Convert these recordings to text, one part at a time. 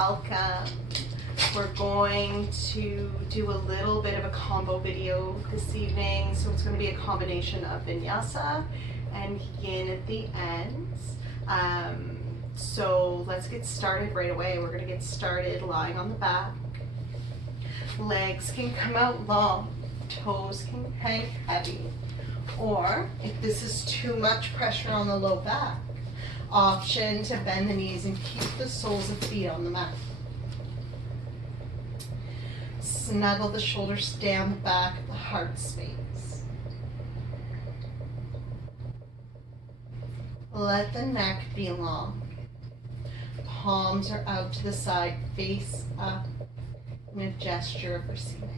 Welcome. We're going to do a little bit of a combo video this evening. So it's going to be a combination of vinyasa and yin at the ends. So let's get started right away. We're going to get started lying on the back. Legs can come out long, toes can hang heavy. Or if this is too much pressure on the low back, option to bend the knees and keep the soles of feet on the mat. Snuggle the shoulders down the back of the heart space. Let the neck be long. Palms are out to the side, face up in a gesture of receiving.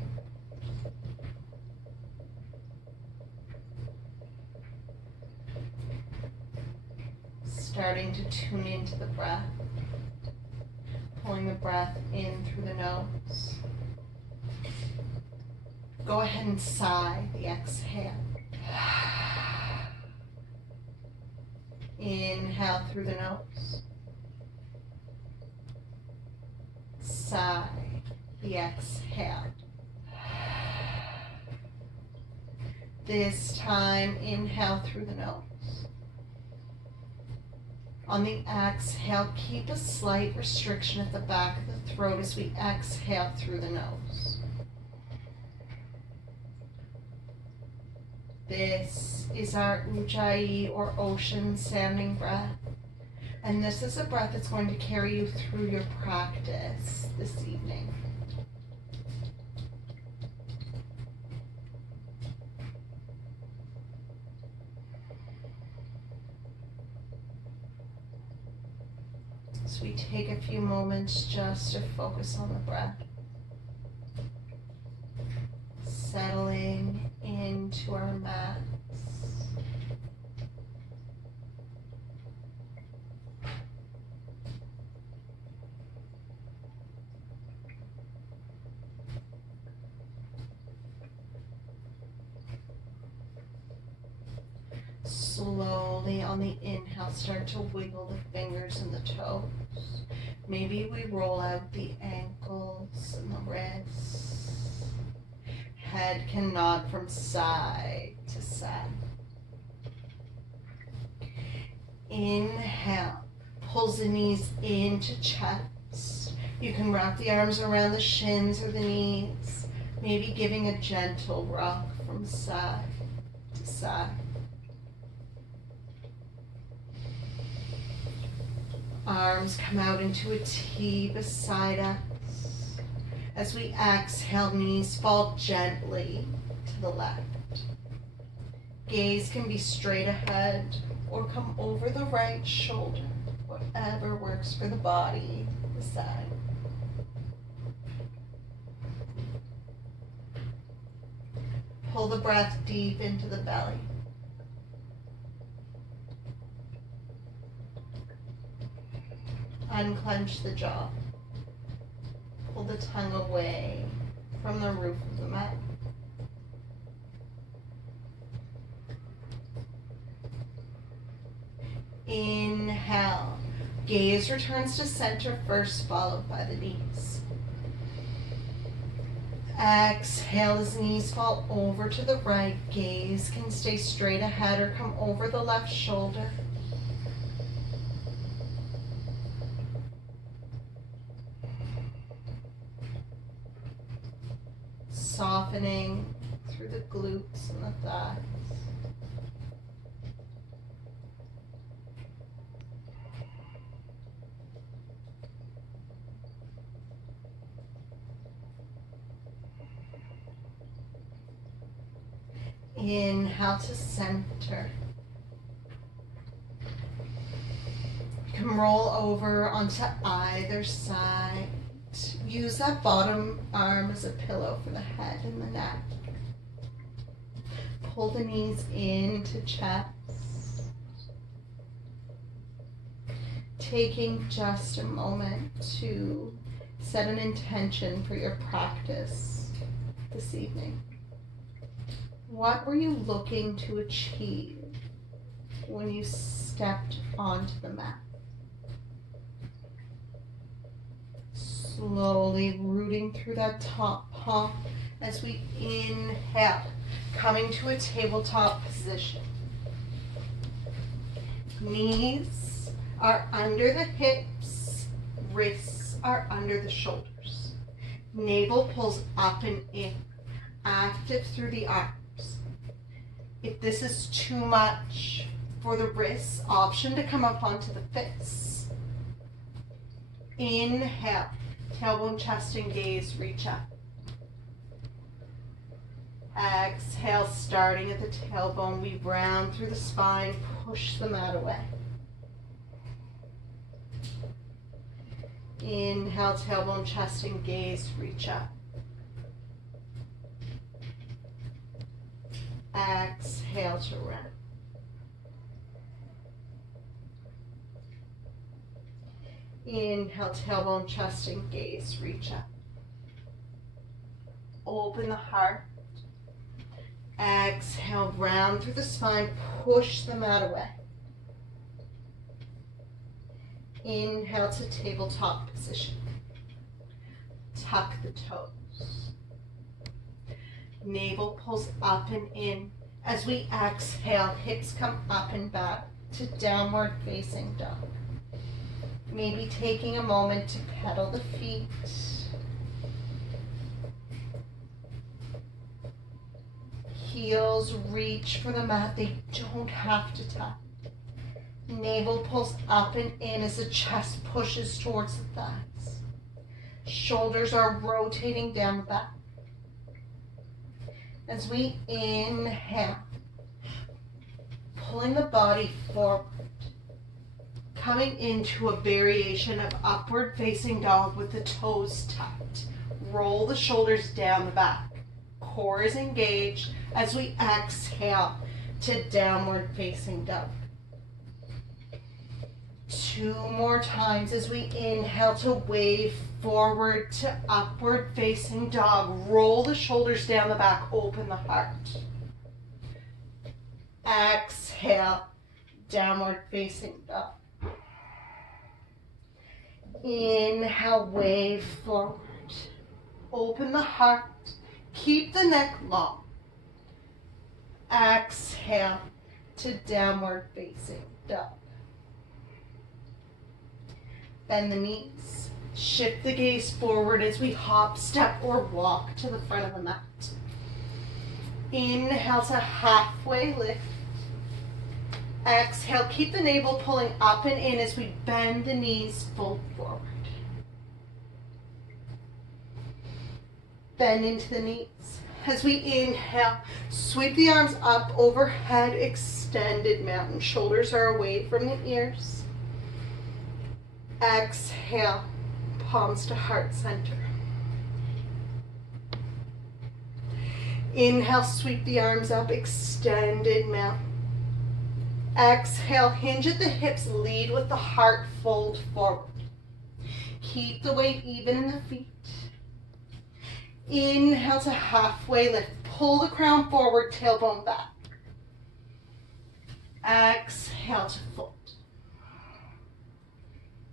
Starting to tune into the breath, pulling the breath in through the nose. Go ahead and sigh the exhale. Inhale through the nose. Sigh the exhale. This time, inhale through the nose. On the exhale, keep a slight restriction at the back of the throat as we exhale through the nose. This is our Ujjayi or ocean sounding breath. And this is a breath that's going to carry you through your practice this evening. So we take a few moments just to focus on the breath. Settling into our mats. Slowly on the inhale, start to wiggle the fingers and the toes. Maybe we roll out the ankles and the wrists. Head can nod from side to side. Inhale, pulls the knees into chest. You can wrap the arms around the shins or the knees, maybe giving a gentle rock from side to side. Arms come out into a T beside us. As we exhale, knees fall gently to the left. Gaze can be straight ahead or come over the right shoulder, whatever works for the body, the side. Pull the breath deep into the belly. Unclench the jaw. Pull the tongue away from the roof of the mouth. Inhale. Gaze returns to center first, followed by the knees. Exhale as knees fall over to the right. Gaze can stay straight ahead or come over the left shoulder. Softening through the glutes and the thighs. Inhale to center. You can roll over onto either side. Use that bottom arm as a pillow for the head and the neck. Pull the knees into chest. Taking just a moment to set an intention for your practice this evening. What were you looking to achieve when you stepped onto the mat? Slowly rooting through that top palm as we inhale, coming to a tabletop position. Knees are under the hips, wrists are under the shoulders. Navel pulls up and in, active through the arms. If this is too much for the wrists, option to come up onto the fists. Inhale, tailbone, chest, and gaze, reach up. Exhale, starting at the tailbone, we round through the spine, push the mat away. Inhale, tailbone, chest, and gaze, reach up. Exhale to round. Inhale, tailbone, chest, and gaze, reach up. Open the heart. Exhale, round through the spine, push the mat away. Inhale to tabletop position. Tuck the toes. Navel pulls up and in. As we exhale, hips come up and back to downward facing dog. Maybe taking a moment to pedal the feet. Heels reach for the mat, they don't have to touch. Navel pulls up and in as the chest pushes towards the thighs. Shoulders are rotating down the back. As we inhale, pulling the body forward, coming into a variation of upward facing dog with the toes tucked. Roll the shoulders down the back. Core is engaged as we exhale to downward facing dog. 2 more times as we inhale to wave forward to upward facing dog. Roll the shoulders down the back, open the heart. Exhale, downward facing dog. Inhale, wave forward. Open the heart. Keep the neck long. Exhale to downward facing dog. Bend the knees. Shift the gaze forward as we hop, step, or walk to the front of the mat. Inhale to halfway lift. Exhale, keep the navel pulling up and in as we bend the knees, fold forward. Bend into the knees. As we inhale, sweep the arms up overhead, extended mountain. Shoulders are away from the ears. Exhale, palms to heart center. Inhale, sweep the arms up, extended mountain. Exhale, hinge at the hips, lead with the heart, fold forward. Keep the weight even in the feet. Inhale to halfway lift. Pull the crown forward, tailbone back. Exhale to fold.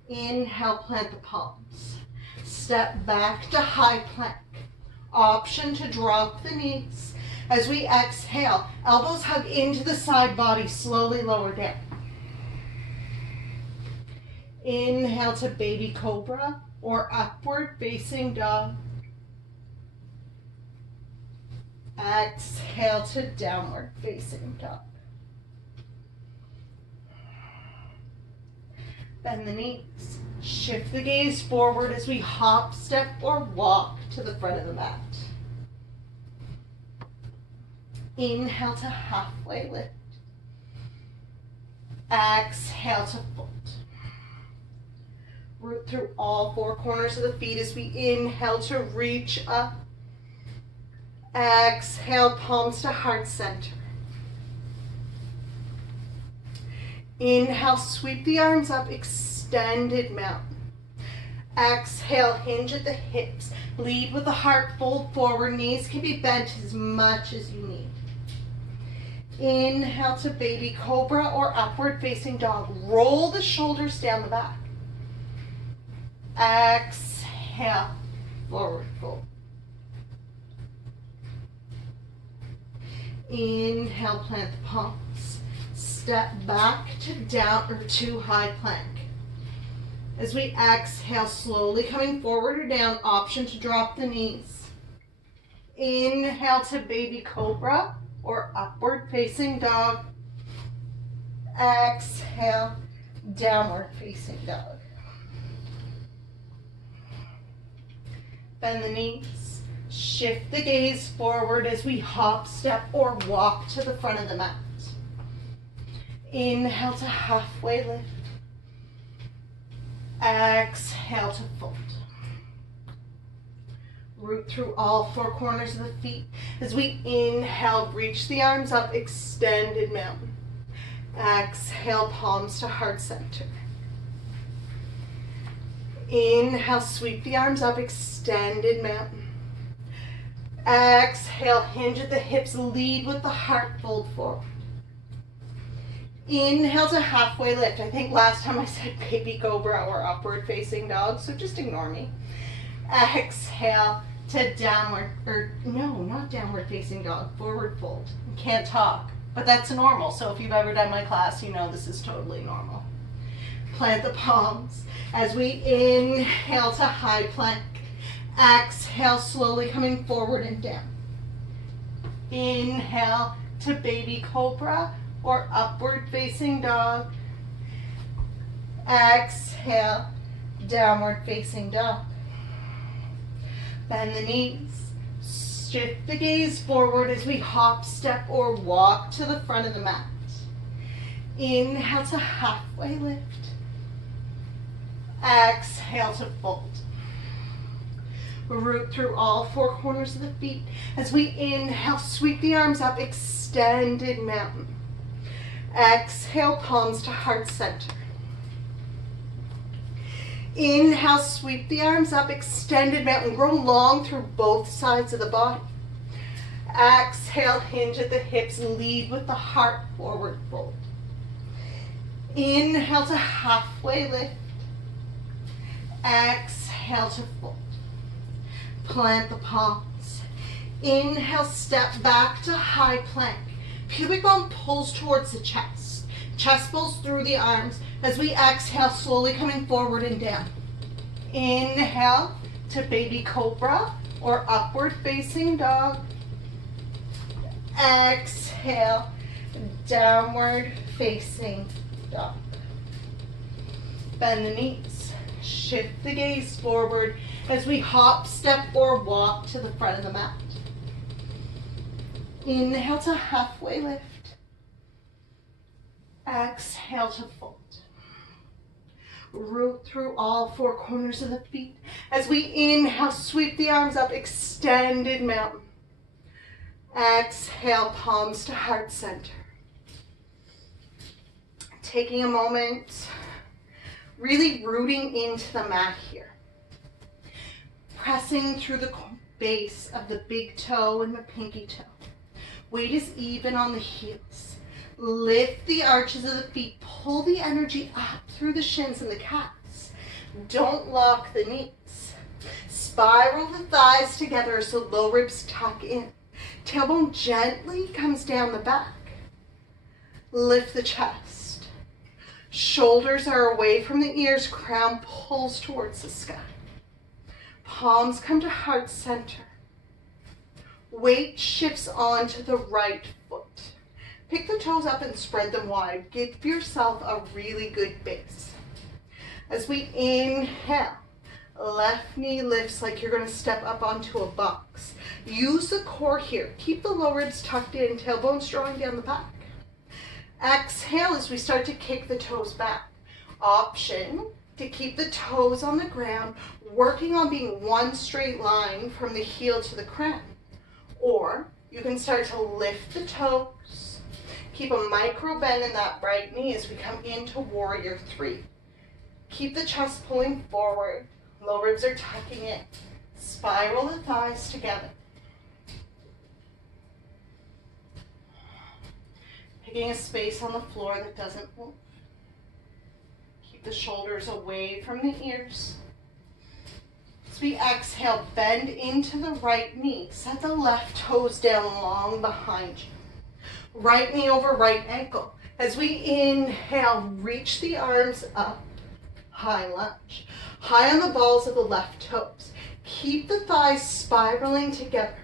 Inhale, plant the palms. Step back to high plank. Option to drop the knees. As we exhale, elbows hug into the side body, slowly lower down. Inhale to baby cobra or upward facing dog. Exhale to downward facing dog. Bend the knees. Shift the gaze forward as we hop, step, or walk to the front of the mat. Inhale to halfway lift. Exhale to fold. Root through all 4 corners of the feet as we inhale to reach up. Exhale, palms to heart center. Inhale, sweep the arms up, extended mountain. Exhale, hinge at the hips. Lead with the heart, fold forward. Knees can be bent as much as you need. Inhale to baby cobra or upward facing dog. Roll the shoulders down the back. Exhale. Inhale, forward fold. Inhale, plant the palms. Step back to down or to high plank. As we exhale, slowly coming forward or down, option to drop the knees. Inhale to baby cobra or upward facing dog. Exhale, downward facing dog. Bend the knees. Shift the gaze forward as we hop, step, or walk to the front of the mat. Inhale to halfway lift. Exhale to fold. Root through all four corners of the feet. As we inhale, reach the arms up, extended mountain. Exhale, palms to heart center. Inhale, sweep the arms up, extended mountain. Exhale, hinge at the hips, lead with the heart, fold forward. Inhale to halfway lift. I think last time I said baby cobra or upward facing dog, so just ignore me. Exhale to downward, or no, not downward facing dog, forward fold. Can't talk, but that's normal. So if you've ever done my class, you know this is totally normal. Plant the palms as we inhale to high plank. Exhale, slowly coming forward and down. Inhale to baby cobra or upward facing dog. Exhale, downward facing dog. Bend the knees. Shift the gaze forward as we hop, step, or walk to the front of the mat. Inhale to halfway lift. Exhale to fold. Root through all four corners of the feet. As we inhale, sweep the arms up, extended mountain. Exhale, palms to heart center. Inhale, sweep the arms up, extended mountain. Grow long through both sides of the body. Exhale, hinge at the hips, lead with the heart, forward fold. Inhale to halfway lift. Exhale to fold. Plant the palms. Inhale, step back to high plank. Pubic bone pulls towards the chest. Chest pulls through the arms as we exhale, slowly coming forward and down. Inhale to baby cobra or upward facing dog. Exhale, downward facing dog. Bend the knees. Shift the gaze forward as we hop, step, or walk to the front of the mat. Inhale to halfway lift. Exhale to fold. Root through all four corners of the feet. As we inhale, sweep the arms up, extended mountain. Exhale, palms to heart center. Taking a moment, really rooting into the mat here. Pressing through the base of the big toe and the pinky toe. Weight is even on the heels. Lift the arches of the feet. Pull the energy up through the shins and the calves. Don't lock the knees. Spiral the thighs together so low ribs tuck in. Tailbone gently comes down the back. Lift the chest. Shoulders are away from the ears. Crown pulls towards the sky. Palms come to heart center. Weight shifts onto the right foot. Pick the toes up and spread them wide. Give yourself a really good base. As we inhale, left knee lifts like you're going to step up onto a box. Use the core here. Keep the low ribs tucked in, tailbones drawing down the back. Exhale as we start to kick the toes back. Option to keep the toes on the ground, working on being one straight line from the heel to the crown. Or you can start to lift the toes. Keep a micro bend in that right knee as we come into warrior three. Keep the chest pulling forward. Low ribs are tucking in. Spiral the thighs together. Picking a space on the floor that doesn't move. Keep the shoulders away from the ears. As we exhale, bend into the right knee. Set the left toes down long behind you. Right knee over right ankle. As we inhale, reach the arms up, high lunge. High on the balls of the left toes. Keep the thighs spiraling together.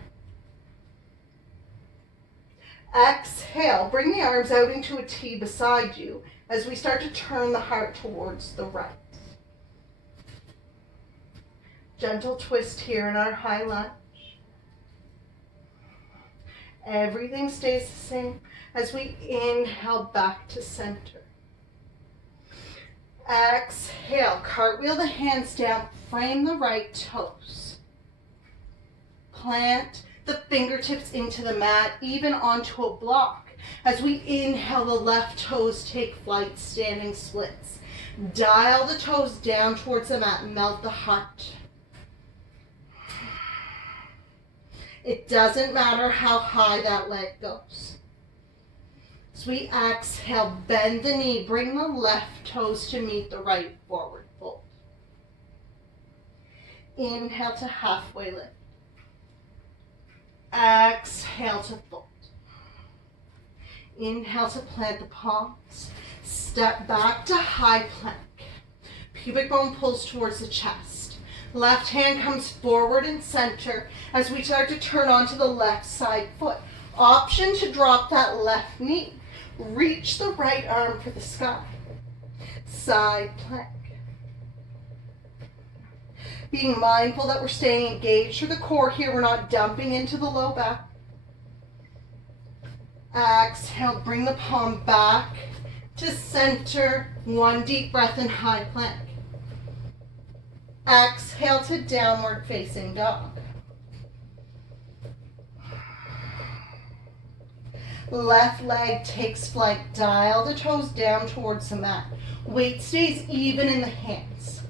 Exhale, bring the arms out into a T beside you as we start to turn the heart towards the right. Gentle twist here in our high lunge. Everything stays the same as we inhale back to center. Exhale, cartwheel the hands down, frame the right toes. Plant the fingertips into the mat, even onto a block. As we inhale, the left toes take flight, standing splits. Dial the toes down towards the mat, melt the heart. It doesn't matter how high that leg goes. As we exhale, bend the knee, bring the left toes to meet the right, forward fold. Inhale to halfway lift. Exhale to fold. Inhale to plant the palms. Step back to high plank. Pubic bone pulls towards the chest. Left hand comes forward and center as we start to turn onto the left side foot. Option to drop that left knee. Reach the right arm for the sky. Side plank. Being mindful that we're staying engaged through the core here. We're not dumping into the low back. Exhale, bring the palm back to center. One deep breath in high plank. Exhale to downward facing dog. Left leg takes flight. Dial the toes down towards the mat. Weight stays even in the hands.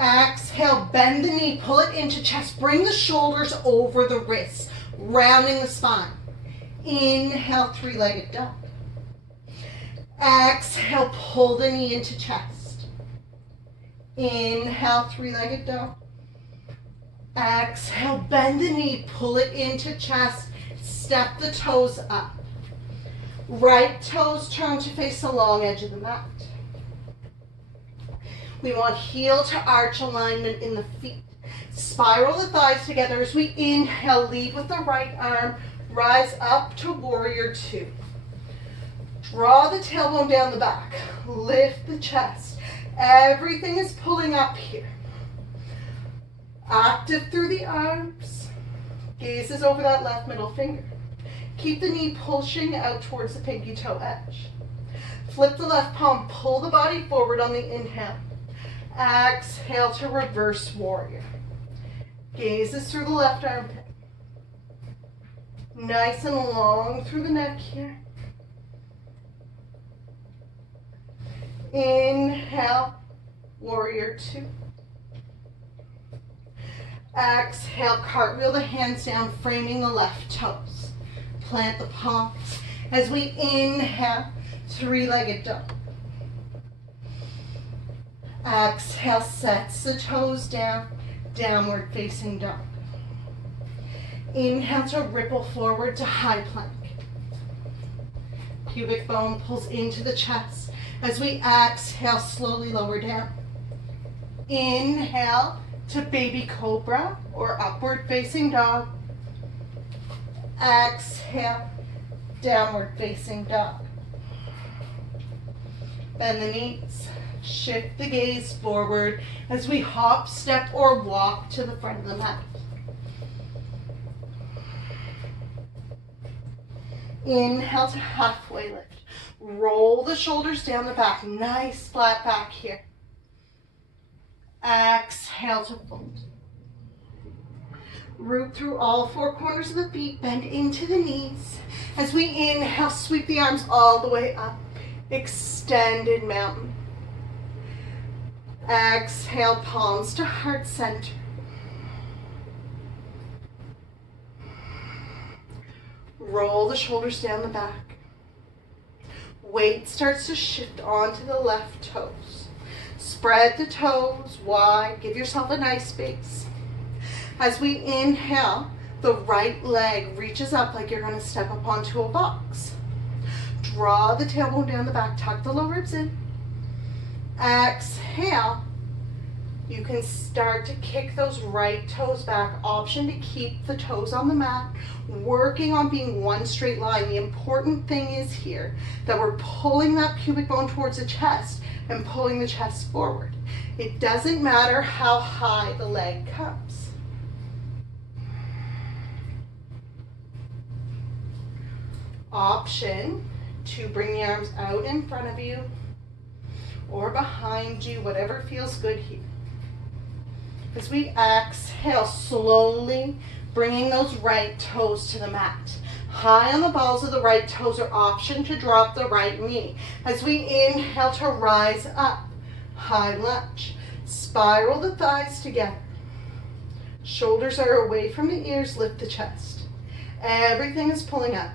Exhale, bend the knee, pull it into chest. Bring the shoulders over the wrists, rounding the spine. Inhale, three-legged dog. Exhale, pull the knee into chest. Inhale, three-legged dog. Exhale, bend the knee, pull it into chest. Step the toes up. Right toes turn to face the long edge of the mat. We want heel to arch alignment in the feet. Spiral the thighs together as we inhale, lead with the right arm, rise up to warrior two. Draw the tailbone down the back, lift the chest. Everything is pulling up here. Active through the arms, gazes over that left middle finger. Keep the knee pushing out towards the pinky toe edge. Flip the left palm, pull the body forward on the inhale. Exhale to reverse warrior. Gazes through the left armpit. Nice and long through the neck here. Inhale, warrior two. Exhale, cartwheel the hands down, framing the left toes. Plant the palms. As we inhale, three-legged dog. Exhale, sets the toes down, downward facing dog. Inhale to ripple forward to high plank. Pubic bone pulls into the chest. As we exhale, slowly lower down. Inhale to baby cobra or upward facing dog. Exhale, downward facing dog. Bend the knees. Shift the gaze forward as we hop, step, or walk to the front of the mat. Inhale to halfway lift. Roll the shoulders down the back. Nice flat back here. Exhale to fold. Root through all four corners of the feet. Bend into the knees. As we inhale, sweep the arms all the way up. Extended mountain. Exhale, palms to heart center. Roll the shoulders down the back. Weight starts to shift onto the left toes. Spread the toes wide. Give yourself a nice space. As we inhale, the right leg reaches up like you're going to step up onto a box. Draw the tailbone down the back. Tuck the low ribs in. Exhale. You can start to kick those right toes back. Option to keep the toes on the mat. Working on being one straight line. The important thing is here that we're pulling that pubic bone towards the chest and pulling the chest forward. It doesn't matter how high the leg comes. Option to bring the arms out in front of you or behind you, whatever feels good here. As we exhale, slowly bringing those right toes to the mat. High on the balls of the right toes, or option to drop the right knee. As we inhale to rise up, high lunge. Spiral the thighs together. Shoulders are away from the ears, lift the chest. Everything is pulling up.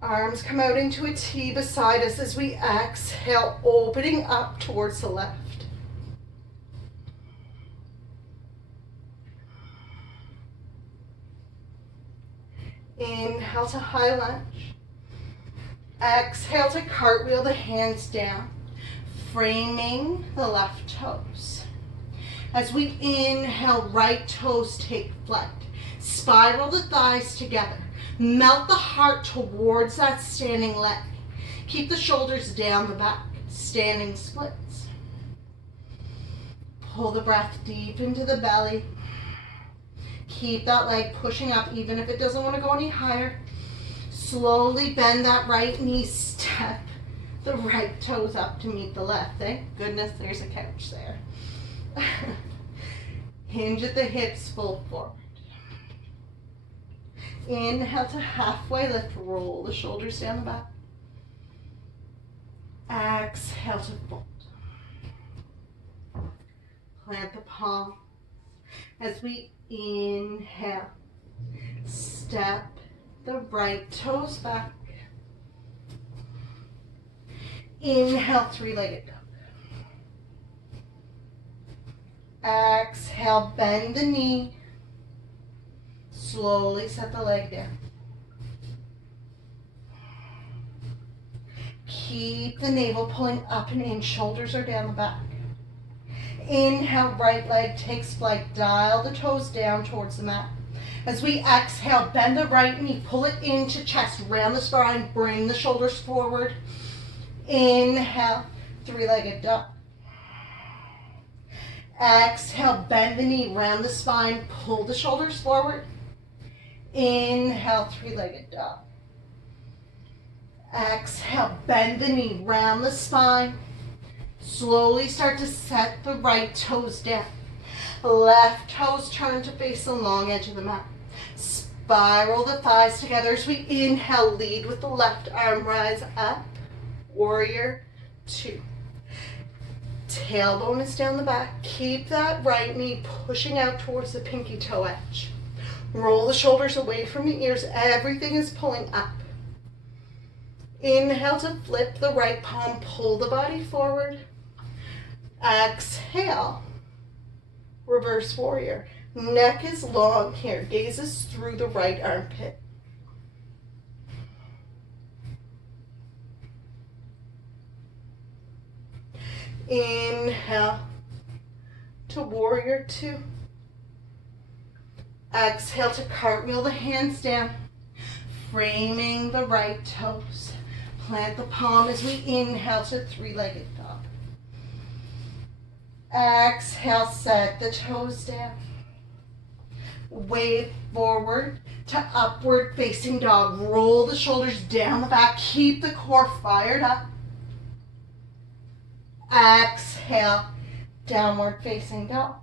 Arms come out into a T beside us as we exhale, opening up towards the left. Inhale to high lunge. Exhale to cartwheel the hands down, framing the left toes. As we inhale, right toes take flight. Spiral the thighs together. Melt the heart towards that standing leg. Keep the shoulders down the back, standing splits. Pull the breath deep into the belly. Keep that leg pushing up even if it doesn't want to go any higher. Slowly bend that right knee, step the right toes up to meet the left. Thank goodness there's a couch there. Hinge at the hips, fold forward. Inhale to halfway lift, roll the shoulders down the back. Exhale to fold. Plant the palm. As we inhale, step the right toes back. Inhale, three-legged dog. Exhale, bend the knee. Slowly set the leg down. Keep the navel pulling up and in. Shoulders are down the back. Inhale, right leg takes flight. Dial the toes down towards the mat. As we exhale, bend the right knee. Pull it into chest. Round the spine. Bring the shoulders forward. Inhale, three-legged dog. Exhale, bend the knee. Round the spine. Pull the shoulders forward. Inhale, three-legged dog. Exhale, bend the knee, round the spine. Slowly start to set the right toes down. Left toes turn to face the long edge of the mat. Spiral the thighs together as we inhale, lead with the left arm, rise up. Warrior two. Tailbone is down the back. Keep that right knee pushing out towards the pinky toe edge. Roll the shoulders away from the ears. Everything is pulling up. Inhale to flip the right palm. Pull the body forward. Exhale. Reverse warrior. Neck is long here. Gazes through the right armpit. Inhale to warrior two. Exhale to cartwheel the hands down, framing the right toes. Plant the palm as we inhale to three-legged dog. Exhale, set the toes down. Wave forward to upward facing dog. Roll the shoulders down the back. Keep the core fired up. Exhale, downward facing dog.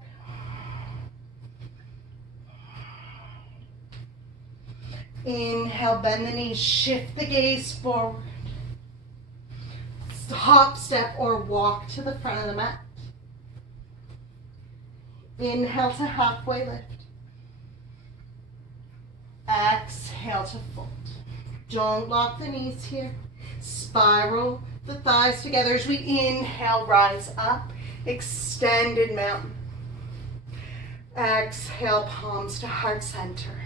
Inhale, bend the knees, shift the gaze forward. Hop, step, or walk to the front of the mat. Inhale to halfway lift. Exhale to fold. Don't lock the knees here. Spiral the thighs together as we inhale, rise up, extended mountain. Exhale, palms to heart center.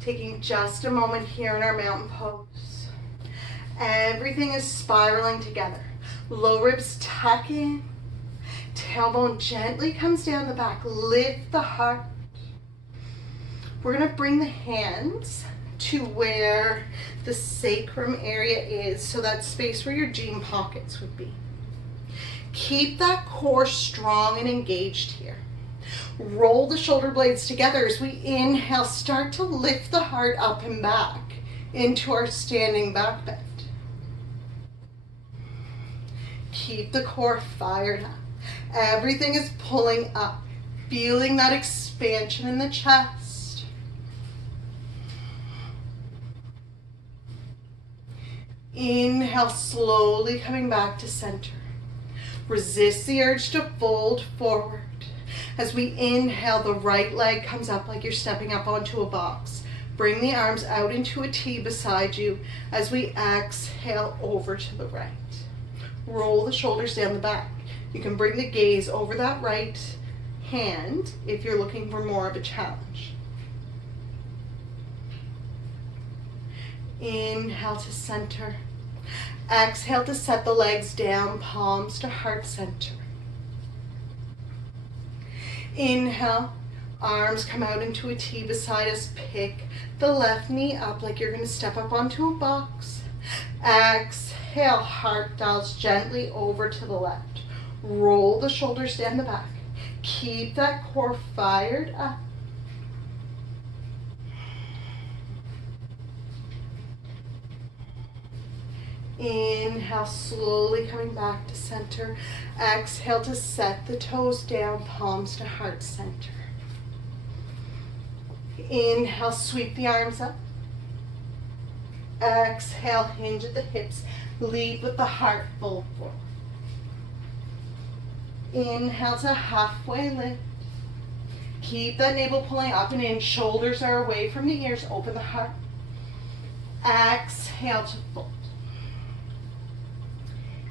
Taking just a moment here in our mountain pose. Everything is spiraling together. Low ribs tuck in. Tailbone gently comes down the back. Lift the heart. We're going to bring the hands to where the sacrum area is, so that space where your jean pockets would be. Keep that core strong and engaged here. Roll the shoulder blades together as we inhale. Start to lift the heart up and back into our standing back bend. Keep the core fired up. Everything is pulling up, feeling that expansion in the chest. Inhale, slowly coming back to center. Resist the urge to fold forward. As we inhale, the right leg comes up like you're stepping up onto a box. Bring the arms out into a T beside you as we exhale over to the right. Roll the shoulders down the back. You can bring the gaze over that right hand if you're looking for more of a challenge. Inhale to center. Exhale to set the legs down, palms to heart center. Inhale, arms come out into a T beside us. Pick the left knee up like you're going to step up onto a box. Exhale, heart dials gently over to the left. Roll the shoulders down the back. Keep that core fired up. Inhale, slowly coming back to center. Exhale to set the toes down, palms to heart center. Inhale, sweep the arms up. Exhale, hinge at the hips. Lead with the heart, fold forward. Inhale to halfway lift. Keep that navel pulling up and in. Shoulders are away from the ears. Open the heart. Exhale to fold.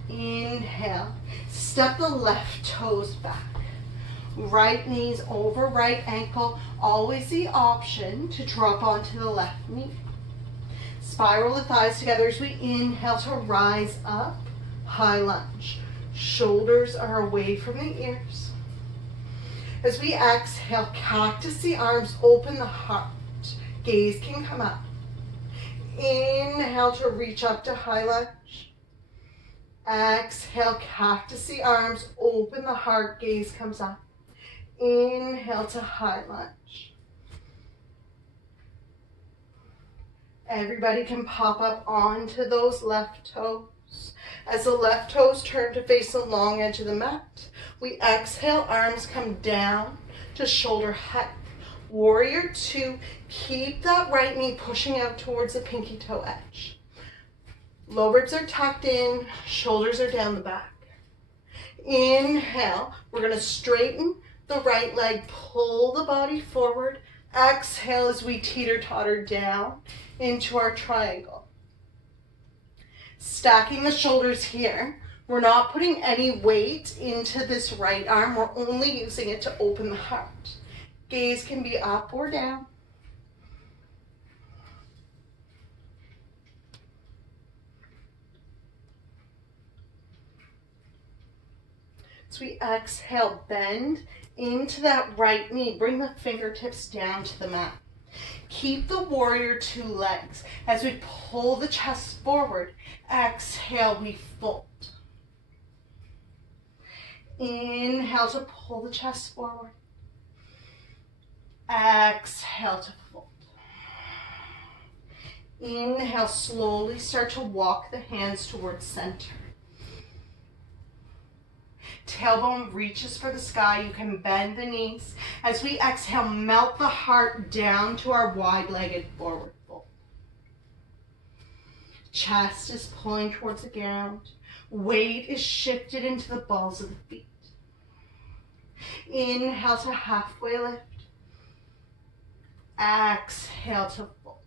Inhale, step the left toes back. Right knees over right ankle. Always the option to drop onto the left knee. Spiral the thighs together as we inhale to rise up. High lunge. Shoulders are away from the ears. As we exhale, cactus the arms, open the heart. Gaze can come up. Inhale to reach up to high lunge. Exhale, cactus the arms, open the heart, gaze comes up. Inhale to high lunge. Everybody can pop up onto those left toes. As the left toes turn to face the long edge of the mat, we exhale, arms come down to shoulder height. Warrior two, keep that right knee pushing out towards the pinky toe edge. Low ribs are tucked in, shoulders are down the back. Inhale, we're going to straighten the right leg, pull the body forward. Exhale as we teeter-totter down into our triangle. Stacking the shoulders here. We're not putting any weight into this right arm. We're only using it to open the heart. Gaze can be up or down. As we exhale, bend into that right knee. Bring the fingertips down to the mat. Keep the warrior two legs. As we pull the chest forward, exhale, we fold. Inhale to pull the chest forward. Exhale to fold. Inhale, slowly start to walk the hands towards center. Tailbone reaches for the sky. You can bend the knees. As we exhale, melt the heart down to our wide-legged forward fold. Chest is pulling towards the ground. Weight is shifted into the balls of the feet. Inhale to halfway lift. Exhale to fold.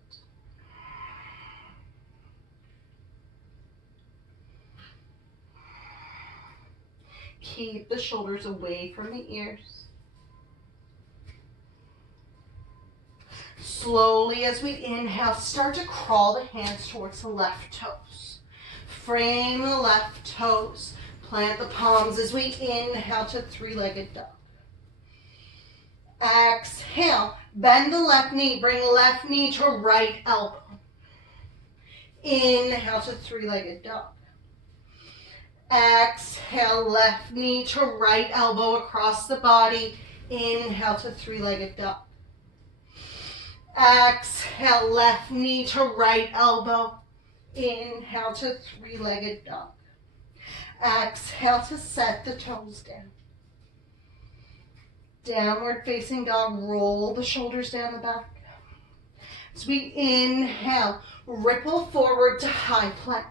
Keep the shoulders away from the ears. Slowly, as we inhale, start to crawl the hands towards the left toes. Frame the left toes. Plant the palms as we inhale to three-legged dog. Exhale, bend the left knee, bring left knee to right elbow. Inhale to three-legged dog. Exhale, left knee to right elbow across the body. Inhale to three-legged dog. Exhale, left knee to right elbow. Inhale to three-legged dog. Exhale to set the toes down. Downward facing dog, roll the shoulders down the back. As we inhale, ripple forward to high plank.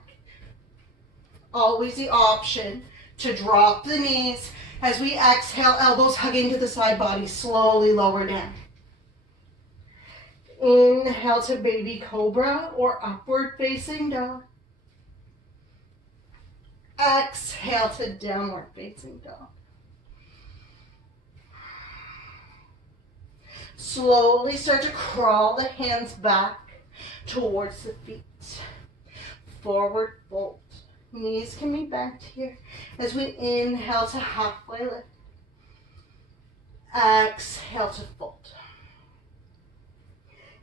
Always the option to drop the knees. As we exhale, elbows hug into the side body, slowly lower down. Inhale to baby cobra or upward facing dog. Exhale to downward facing dog. Slowly start to crawl the hands back towards the feet. Forward fold. Knees can be bent here. As we inhale to halfway lift. Exhale to fold.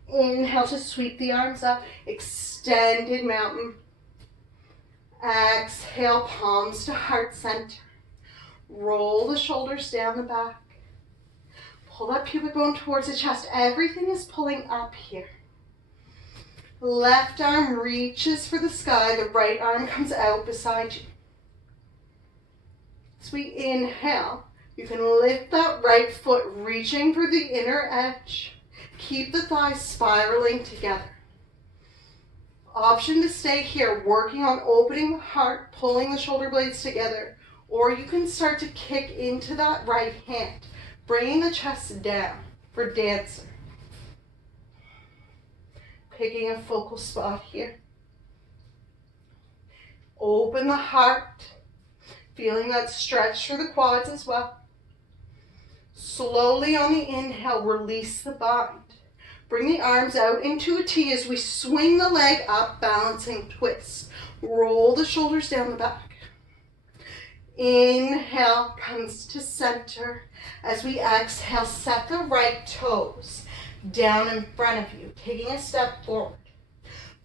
Inhale to sweep the arms up, extended mountain. Exhale, palms to heart center. Roll the shoulders down the back. Pull that pubic bone towards the chest. Everything is pulling up here. Left arm reaches for the sky. The right arm comes out beside you. As we inhale, you can lift that right foot, reaching for the inner edge. Keep the thighs spiraling together. Option to stay here, working on opening the heart, pulling the shoulder blades together. Or you can start to kick into that right hand, bringing the chest down for dancer. Picking a focal spot here. Open the heart, feeling that stretch through the quads as well. Slowly on the inhale, release the bind. Bring the arms out into a T as we swing the leg up, balancing twist. Roll the shoulders down the back. Inhale comes to center. As we exhale, set the right toes down in front of you, taking a step forward.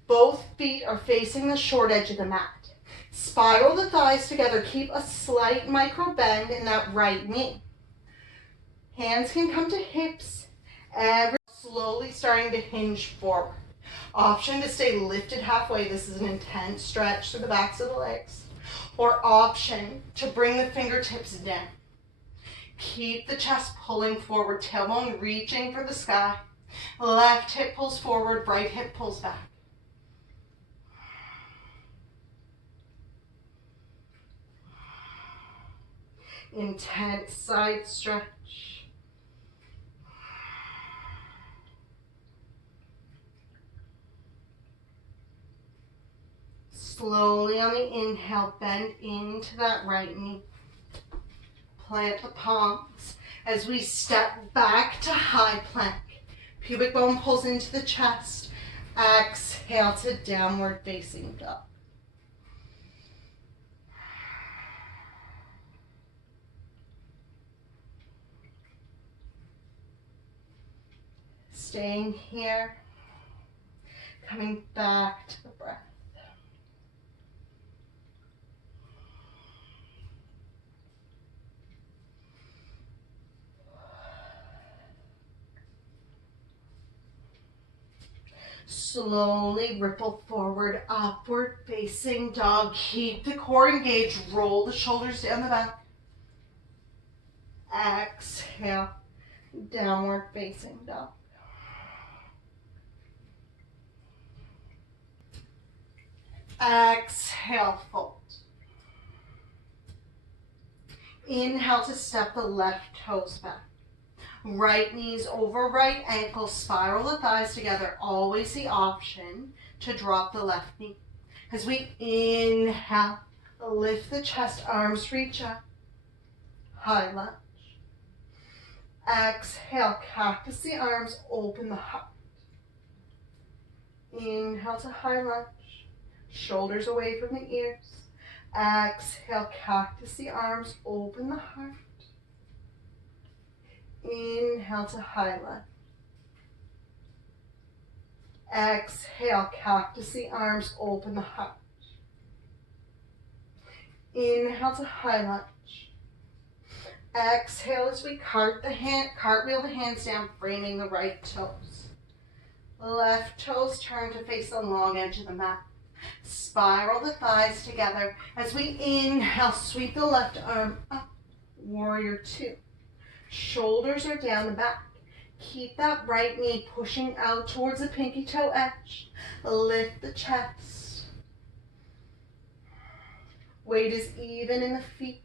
Both feet are facing the short edge of the mat. Spiral the thighs together. Keep a slight micro bend in that right knee. Hands can come to hips. Slowly starting to hinge forward. Option to stay lifted halfway. This is an intense stretch through the backs of the legs. Or option to bring the fingertips down. Keep the chest pulling forward, tailbone reaching for the sky. Left hip pulls forward, right hip pulls back. Intense side stretch. Slowly on the inhale, bend into that right knee. Plant the palms as we step back to high plank. Pubic bone pulls into the chest. Exhale to downward facing dog. Staying here, coming back to the breath. Slowly ripple forward, upward facing dog. Keep the core engaged. Roll the shoulders down the back. Exhale, downward facing dog. Exhale, fold. Inhale to step the left toes back. Right knees over right ankle, spiral the thighs together. Always the option to drop the left knee. As we inhale, lift the chest, arms reach up. high lunge. Exhale, cactus the arms, open the heart. Inhale to high lunge, shoulders away from the ears. Exhale, cactus the arms, open the heart. Inhale to high lunge. Exhale, cactus the arms, open the heart. Inhale to high lunge. Exhale as we cartwheel the hands down, framing the right toes. Left toes turn to face the long edge of the mat. Spiral the thighs together. As we inhale, sweep the left arm up. Warrior two. Shoulders are down the back. Keep that right knee pushing out towards the pinky toe edge. Lift the chest. Weight is even in the feet.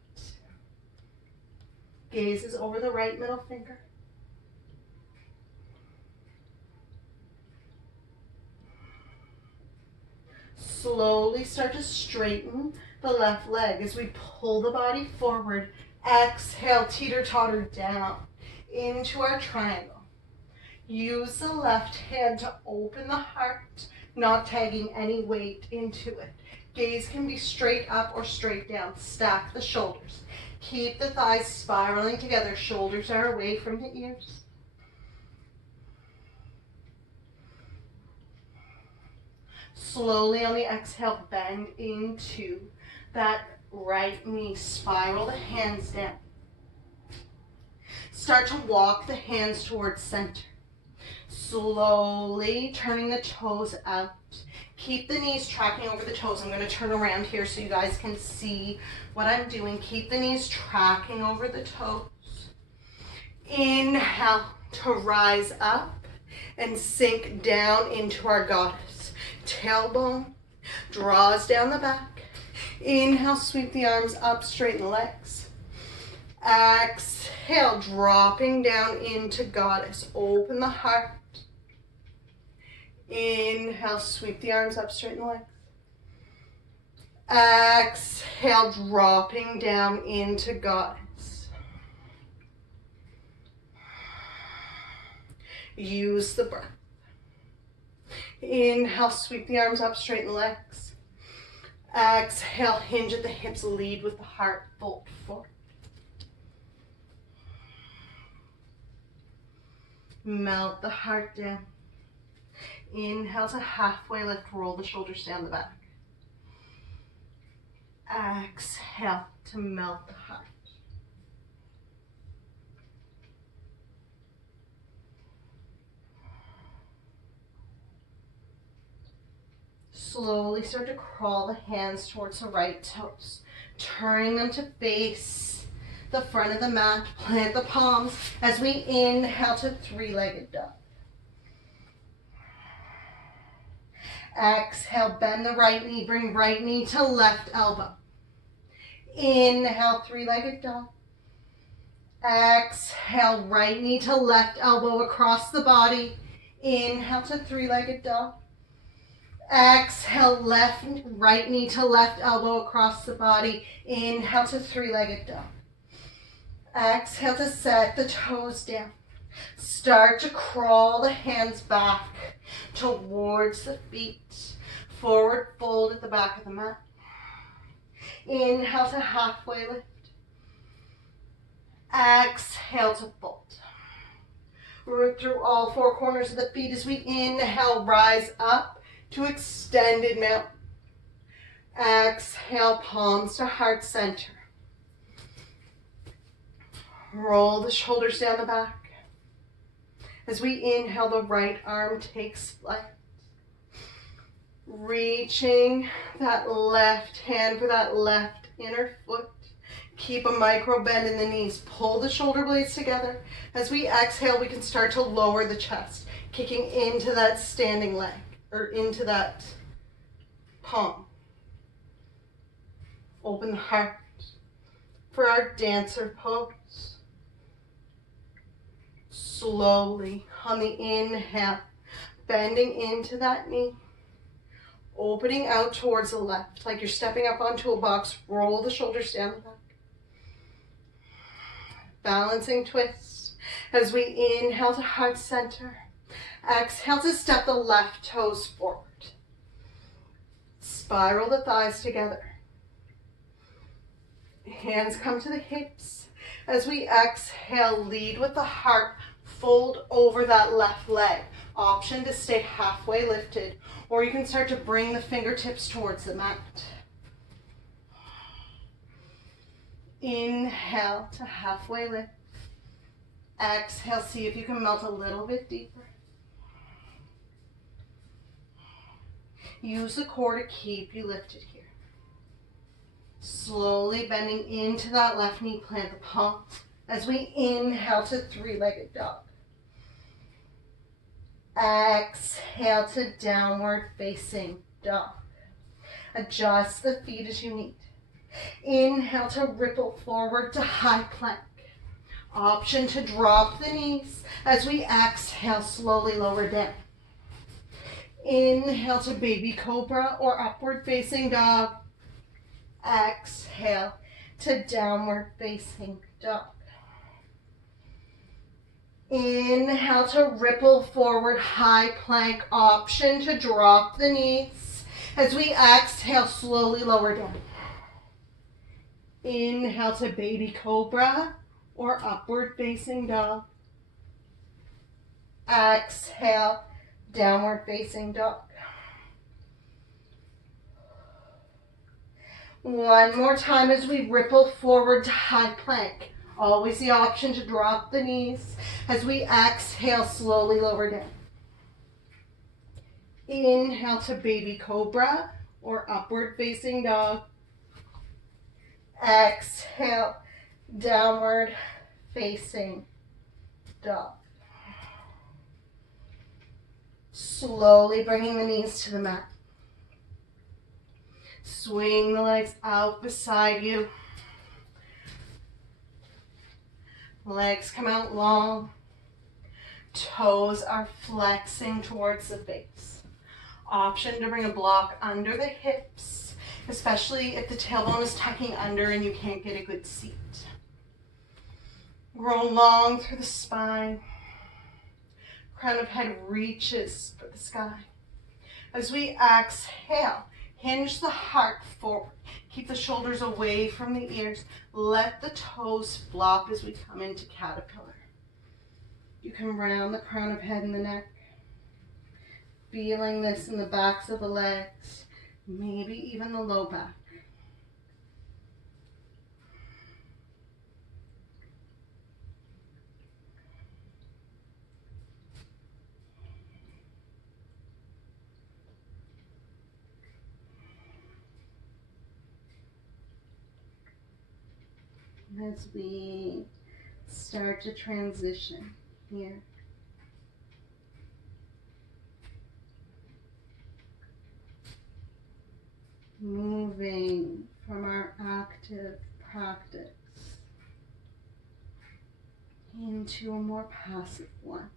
Gaze is over the right middle finger. Slowly start to straighten the left leg as we pull the body forward. Exhale, teeter-totter down into our triangle. Use the left hand to open the heart, not tagging any weight into it. Gaze can be straight up or straight down. Stack the shoulders. Keep the thighs spiraling together. Shoulders are away from the ears. Slowly on the exhale, bend into that right knee. Spiral the hands down. Start to walk the hands towards center. Slowly turning the toes out. Keep the knees tracking over the toes. I'm going to turn around here so you guys can see what I'm doing. Keep the knees tracking over the toes. Inhale to rise up and sink down into our goddess. Tailbone draws down the back. Inhale, sweep the arms up, straighten the legs. Exhale, dropping down into goddess. Open the heart. Inhale, sweep the arms up, straighten the legs. Exhale, dropping down into goddess. Use the breath. Inhale, sweep the arms up, straighten the legs. Exhale, hinge at the hips, lead with the heart, fold forward. Melt the heart down. Inhale to halfway lift, roll the shoulders down the back. Exhale to melt the heart. Slowly start to crawl the hands towards the right toes, turning them to face the front of the mat. Plant the palms as we inhale to three-legged dog. Exhale, bend the right knee, bring right knee to left elbow. Inhale, three-legged dog. Exhale, right knee to left elbow across the body. Inhale to three-legged dog. Exhale, right knee to left elbow across the body. Inhale to three-legged dog. Exhale to set the toes down. Start to crawl the hands back towards the feet. Forward fold at the back of the mat. Inhale to halfway lift. Exhale to fold. Root through all four corners of the feet as we inhale, rise up to extended mountain. Exhale, palms to heart center. Roll the shoulders down the back. As we inhale, the right arm takes flight. Reaching that left hand for that left inner foot. Keep a micro bend in the knees. Pull the shoulder blades together. As we exhale, we can start to lower the chest, kicking into that standing leg or into that palm. Open the heart for our dancer pose. Slowly on the inhale, bending into that knee, opening out towards the left, like you're stepping up onto a box. Roll the shoulders down the back. Balancing twist. As we inhale to heart center, exhale to step the left toes forward. Spiral the thighs together. Hands come to the hips. As we exhale, lead with the heart, fold over that left leg. Option to stay halfway lifted, or you can start to bring the fingertips towards the mat. Inhale to halfway lift. Exhale, see if you can melt a little bit deeper. Use the core to keep you lifted here. Slowly bending into that left knee, plant the palm. As we inhale to three-legged dog. Exhale to downward facing dog. Adjust the feet as you need. Inhale to ripple forward to high plank. Option to drop the knees. As we exhale, slowly lower down. Inhale to baby cobra or upward facing dog. Exhale to downward facing dog. Inhale to ripple forward, high plank. Option to drop the knees. As we exhale, slowly lower down. Inhale to baby cobra or upward facing dog. Exhale, downward facing dog. One more time as we ripple forward to high plank. Always the option to drop the knees. As we exhale, slowly lower down. Inhale to baby cobra or upward facing dog. Exhale, downward facing dog. Slowly bringing the knees to the mat. Swing the legs out beside you. Legs come out long. Toes are flexing towards the face. Option to bring a block under the hips, especially if the tailbone is tucking under and you can't get a good seat. Grow long through the spine. Crown of head reaches for the sky. As we exhale, hinge the heart forward. Keep the shoulders away from the ears. Let the toes flop as we come into caterpillar. You can round the crown of head and the neck. Feeling this in the backs of the legs, maybe even the low back. As we start to transition here. Moving from our active practice into a more passive one.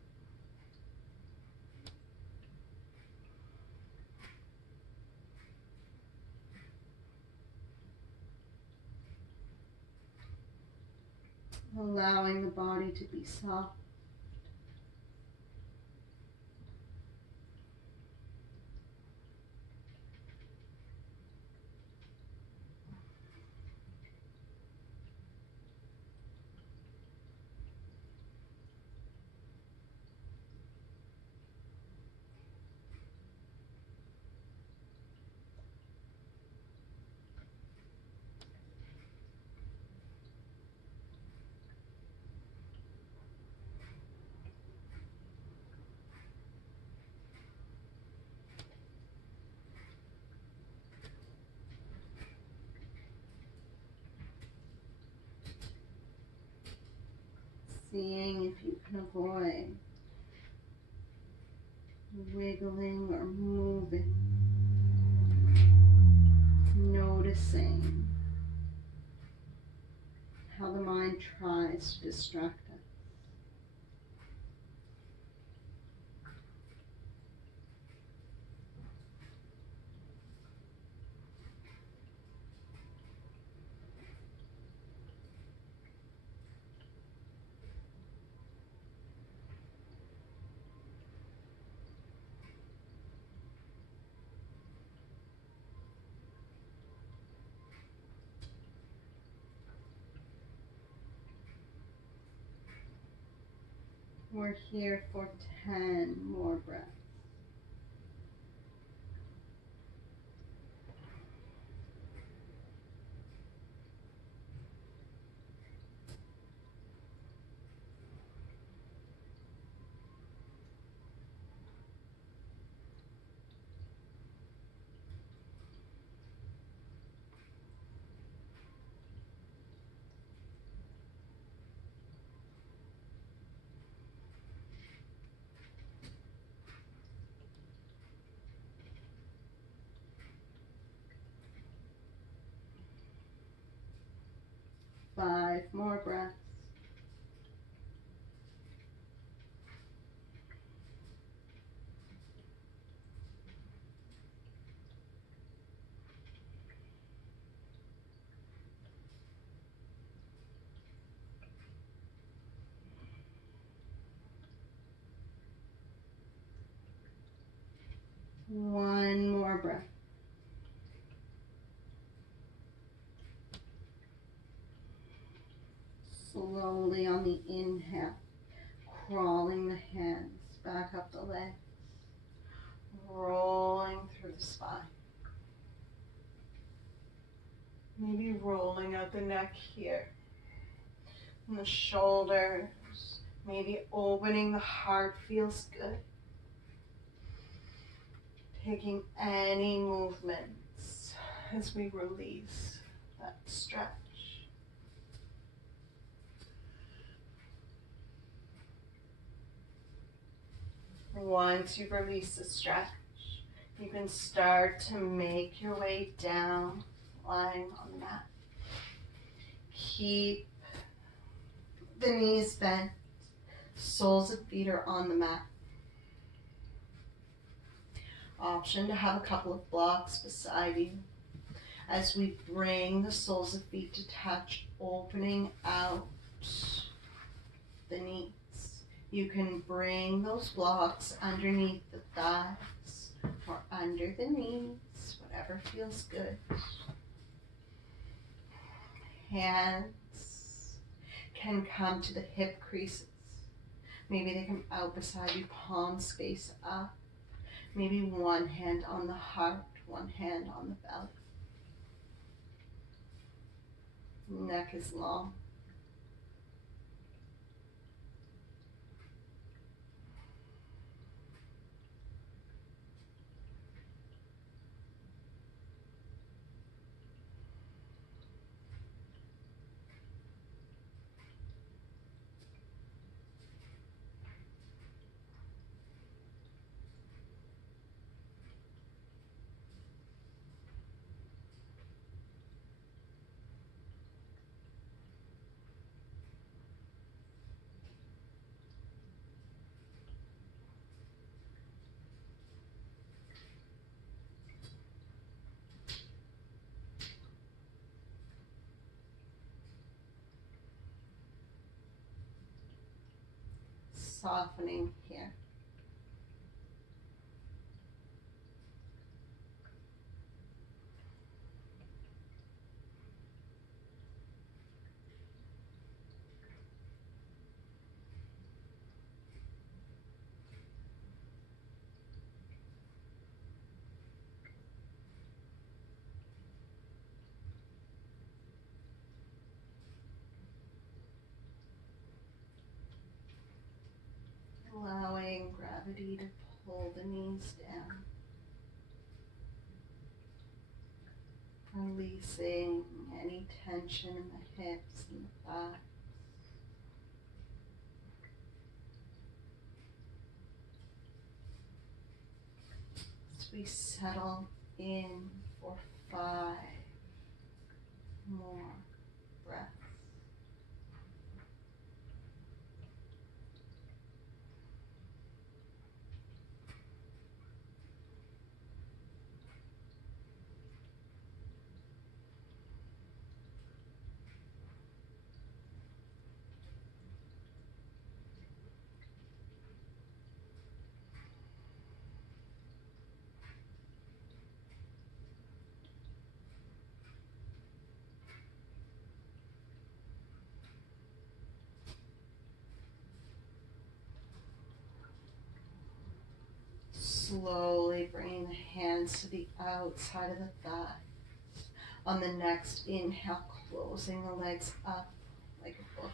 Allowing the body to be soft. Seeing if you can avoid wiggling or moving. Noticing how the mind tries to distract us. We're here for 10 more breaths. Five more breaths. One more breath. Slowly on the inhale, crawling the hands back up the legs, rolling through the spine. Maybe rolling out the neck here, and the shoulders, maybe opening the heart feels good. Taking any movements as we release that stretch. Once you've released the stretch, you can start to make your way down, lying on the mat. Keep the knees bent, soles of feet are on the mat. Option to have a couple of blocks beside you as we bring the soles of feet to touch, opening out the knees. You can bring those blocks underneath the thighs or under the knees, whatever feels good. Hands can come to the hip creases. Maybe they come out beside you, palms face up. Maybe one hand on the heart, one hand on the belly. Neck is long. Softening here. Allowing gravity to pull the knees down. Releasing any tension in the hips and the thighs. As we settle in for 5 more breaths. Slowly bring the hands to the outside of the thigh. On the next inhale, closing the legs up like a book.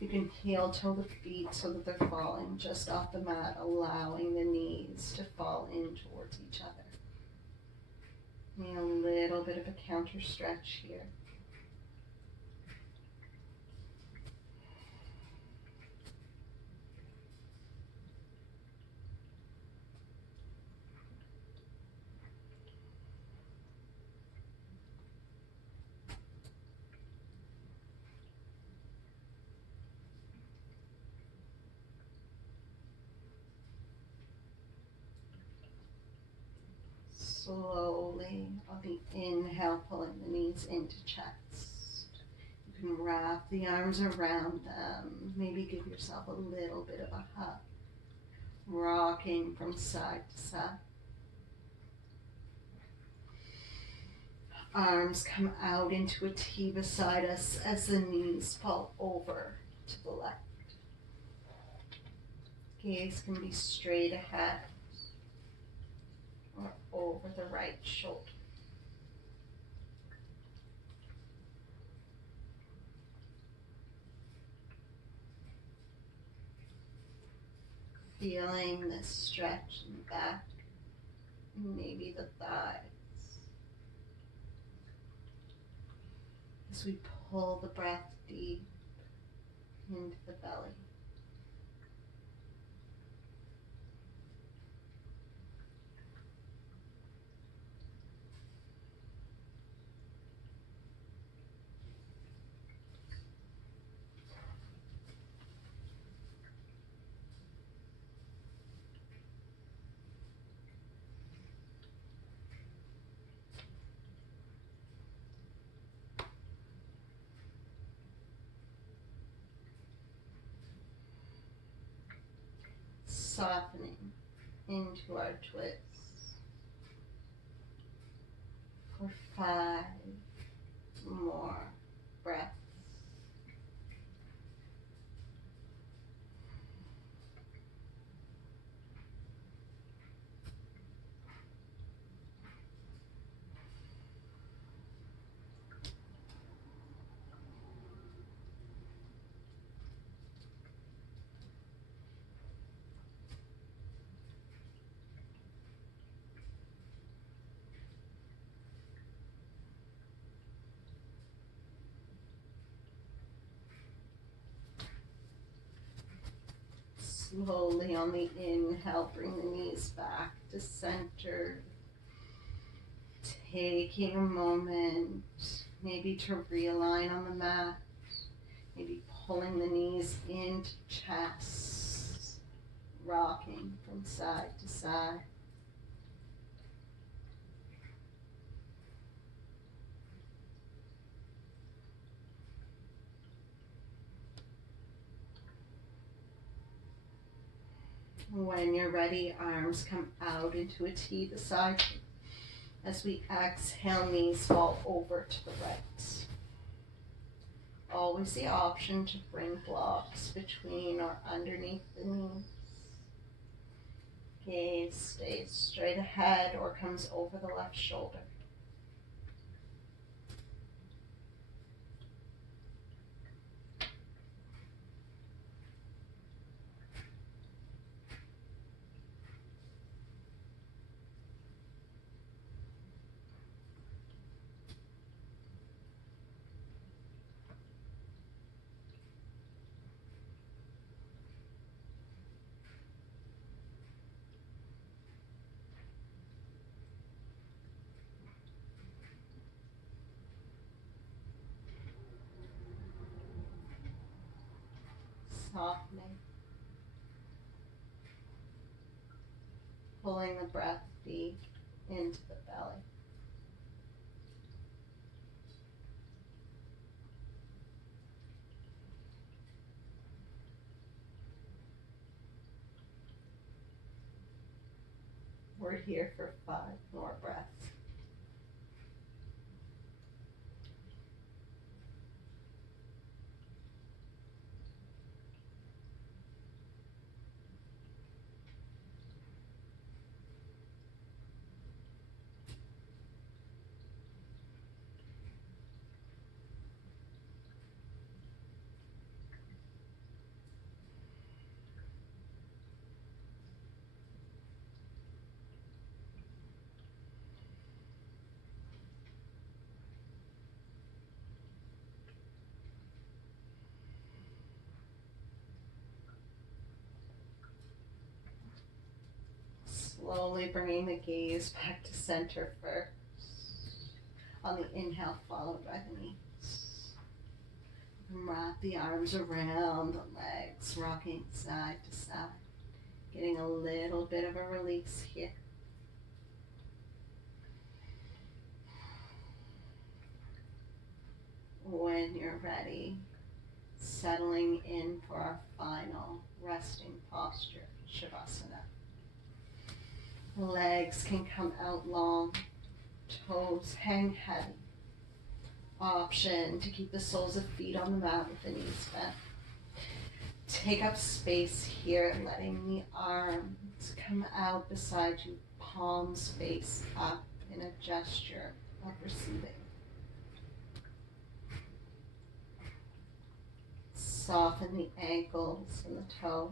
You can heel toe the feet so that they're falling just off the mat, allowing the knees to fall in towards each other. Need a little bit of a counter stretch here. Slowly, on the inhale, pulling the knees into chest. You can wrap the arms around them. Maybe give yourself a little bit of a hug. Rocking from side to side. Arms come out into a T beside us as the knees fall over to the left. Gaze can be straight ahead or over the right shoulder. Feeling this stretch in the back, maybe the thighs. As we pull the breath deep into the belly. Softening into our twists for 5 more breaths. Slowly on the inhale, bring the knees back to center. Taking a moment, maybe to realign on the mat. Maybe pulling the knees into chest. Rocking from side to side. When you're ready, arms come out into a T beside you. As we exhale, knees fall over to the right. Always the option to bring blocks between or underneath the knees. Gaze stays straight ahead or comes over the left shoulder. Softening. Pulling the breath deep into the belly. We're here for 5 more breaths. Slowly bringing the gaze back to center first. On the inhale, followed by the knees. Wrap the arms around the legs, rocking side to side. Getting a little bit of a release here. When you're ready, settling in for our final resting posture, Shavasana. Legs can come out long, toes hang heavy. Option to keep the soles of feet on the mat with the knees bent. Take up space here, letting the arms come out beside you, palms face up in a gesture of receiving. Soften the ankles and the toes.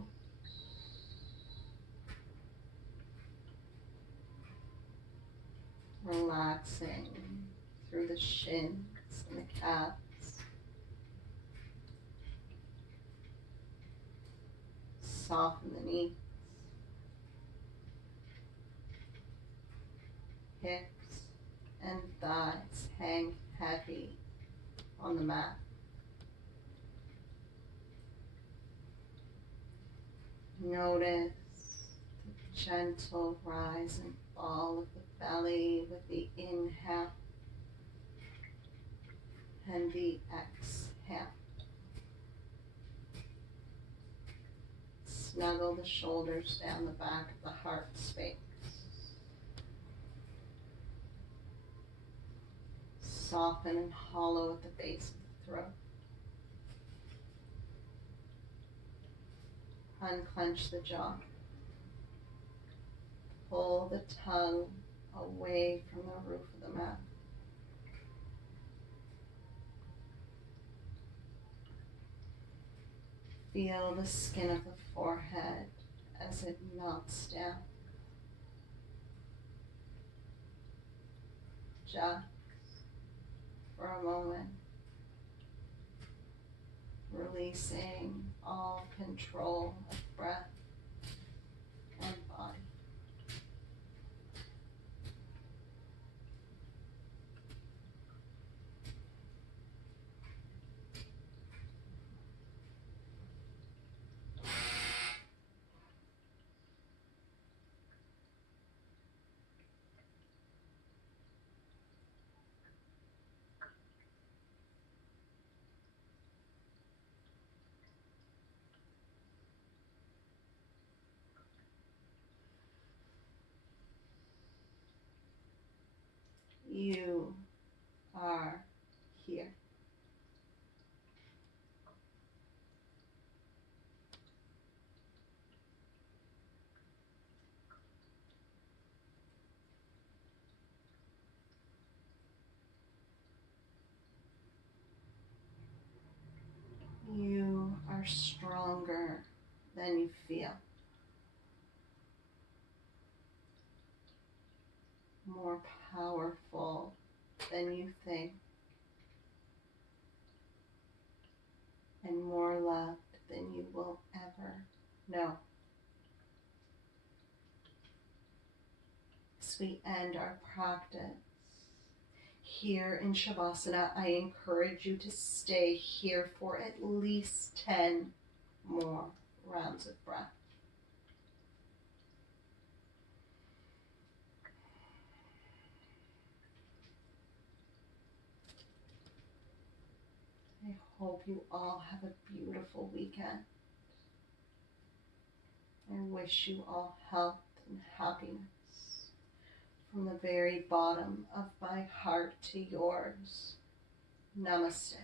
Relaxing through the shins and the calves. Soften the knees. Hips and thighs hang heavy on the mat. Notice the gentle rise and fall of the belly with the inhale and the exhale. Snuggle the shoulders down the back of the heart space. Soften and hollow at the base of the throat. Unclench the jaw. Pull the tongue away from the roof of the mouth. Feel the skin of the forehead as it melts down. Just for a moment, releasing all control of breath and body. You are here. You are stronger than you feel. More powerful than you think. And more loved than you will ever know. As we end our practice here in Shavasana, I encourage you to stay here for at least 10 more rounds of breath. I hope you all have a beautiful weekend. I wish you all health and happiness from the very bottom of my heart to yours. Namaste.